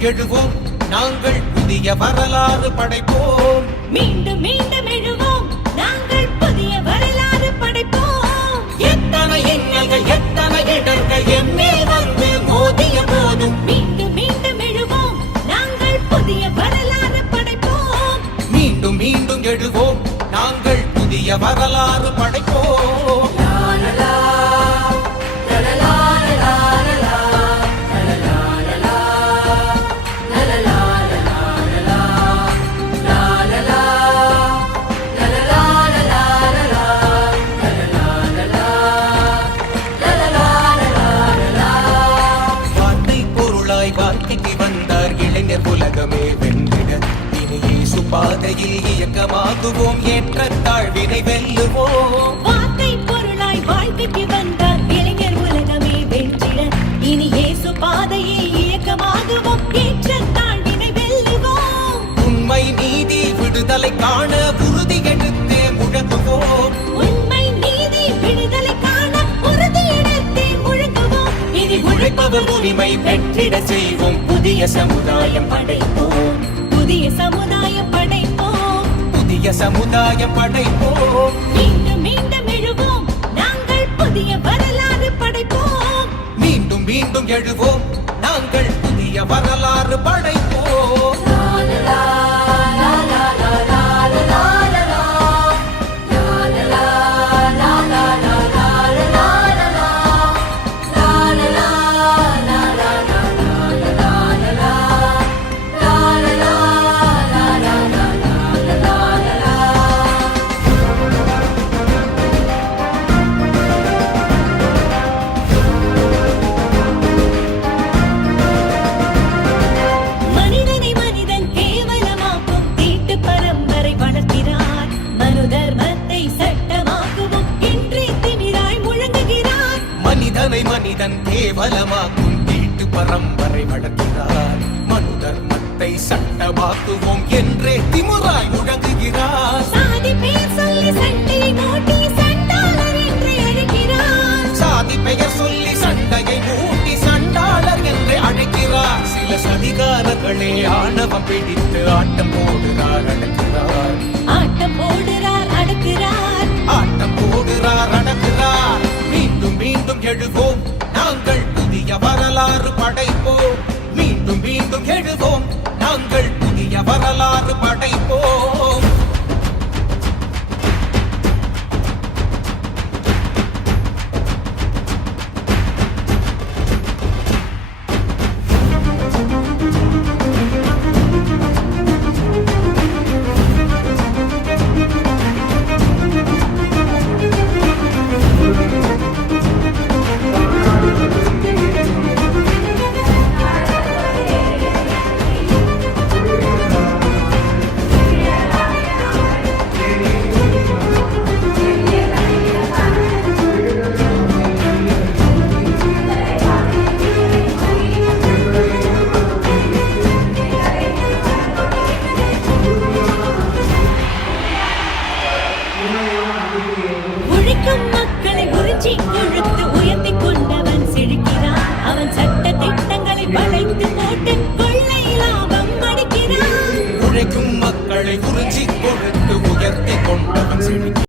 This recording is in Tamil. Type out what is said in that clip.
மீண்டும் எழுவோம் நாங்கள் புதிய வரலாறு படைப்போம். மீண்டும் மீண்டும் எழுவோம் நாங்கள் புதிய வரலாறு படைப்போம். எத்தனை இன்னல்கள் எத்தனை இடர்கள் எம்மே வந்து மோதிய போதும் மீண்டும் மீண்டும் எழுவோம் நாங்கள் புதிய வரலாறு படைப்போம். மீண்டும் மீண்டும் எழுவோம் நாங்கள் புதிய வரலாறு படைப்போம். வாழ்க்கைக்கு வந்தார் இளைஞர் உலகமே வென்றிட. இனி இயேசு பாதையில் இயக்கமாகுவோம் ஏற்ற தாழ்வினை வெல்லுவோம். வார்த்தை பொருளாய் வாழ்க்கைக்கு வந்தார் இளைஞர் உலகமே வென்றிட. இனி இயேசு பாதையில் இயக்கமாகுவோம் ஏற்ற தாழ்வினை வெல்லுவோம். உண்மை நீதி விடுதலை காண உறுதி எடுத்தே முழங்குவோம். உண்மை நீதி விடுதலை காண உறுதி எடுத்தே முழங்குவோம். இனி உழைப்பவர் உரிமை பெற்றிட செய்வோம் புதிய சமுதாயம் படைப்போம். புதிய சமுதாயம் படைப்போம். புதிய சமுதாயம் படைப்போம். மீண்டும் மீண்டும் எழுவோம் நாங்கள் புதிய வரலாறு படைப்போம். மீண்டும் மீண்டும் எழுவோம் நாங்கள் புதிய வரலாறு படைப்போம். மனிதன் கேவலமாக்கும் தீட்டு பரம்பரை வளர்க்கிறார். மனு தர்மத்தை சட்டமாக்குவோம் என்றே திமுறாய் முழங்குகிறார். சாதி பெயர் சொல்லி சண்டையை மூட்டி சண்டாளர் என்று அழைக்கிறார். சாதி பெயர் சொல்லி சண்டையை மூட்டி சண்டாளர் என்று அழைக்கிறார். சில சதிகாரர்களே ஆணவம் பிடித்து ஆட்டம் போடுறார் அடக்கிறார். ஆட்டம் போடுறார் அடக்கிறார். ஆட்டம் போடுறார் அடக்கிறார். மீண்டும் மீண்டும் எழுவோம் நாங்கள் புதிய வரலாறு படைப்போம்.